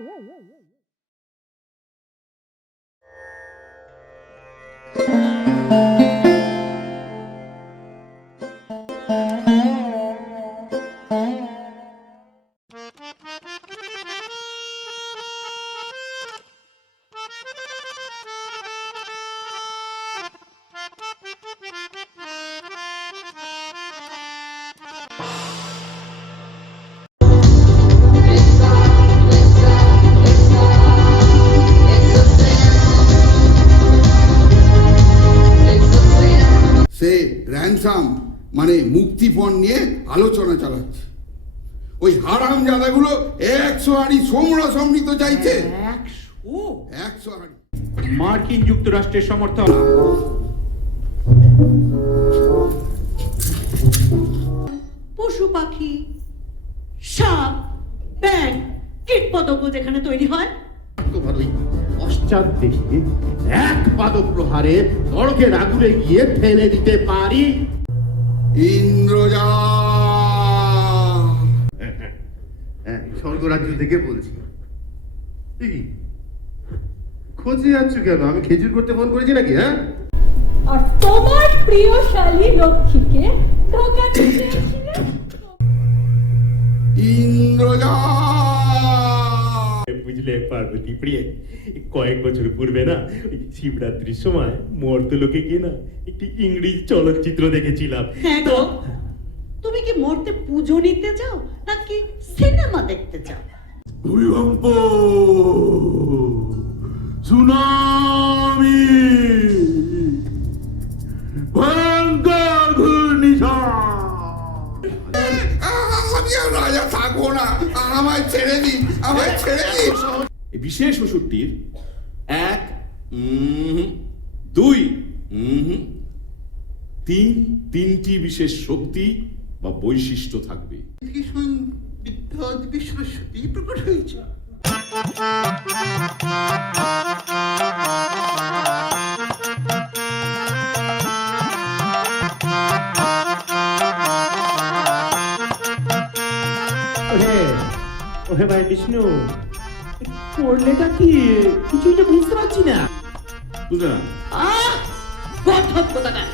সে ransom মানে মুক্তিপণ নিয়ে আলোচনা চালাচ্ছে। ওই হারামজাদাগুলো 100 হাঁড়ি সোমরা সমৃদ্ধ চাইছে। 100 হাঁড়ি। মার্কিন যুক্তরাষ্ট্রের সমর্থন। পশু পাখি, সাপ, ব্যাঙ, কীটপতঙ্গ যেখানে তৈরি হয়, পশ্চাৎ দেখে এক পাদপ্রহারে নরকের আগুনে গিয়ে ফেলে দিতে পারি। ইন্দ্রজা স্বর্গরাজ্য থেকে বলছি। খোঁজে যাচ্ছ কেন? আমি খেজুর করতে ফোন করেছি নাকি? হ্যাঁ, আর তোমার প্রিয় শালী লক্ষ্মীকে ঠকাতে চেয়েছিলে। ইন্দ্রজা বুঝলে পার্বতী প্রিয়ে, কয়েক বছর পূর্বে না শিবরাত্রির সময় মর্তলোকে গিয়ে না একটি ইংরেজি চলচ্চিত্র দেখেছিলাম। হ্যাঁ গো, তুমি কি মরতে পুজো নিতে যাও নাকি সিনেমা দেখতে যাও? ভূমিকম্প, সুনামি, ভয়ঙ্কর ঘূর্ণিঝড়। আমি আর রাজা থাকবো না, আমায় ছেড়ে দিন, আমায় ছেড়ে দিন। বিশেষ ওষুধটির 1, 2, 3 তিনটি বিশেষ শক্তি বা বৈশিষ্ট্য থাকবে। সরস্বতী প্রকট হয়েছে। ওহে ভাই বিষ্ণু, করলেটা কি? কিছুই তো বুঝতে পারছি না। বুঝলে না? গর্ধব কোথাকার!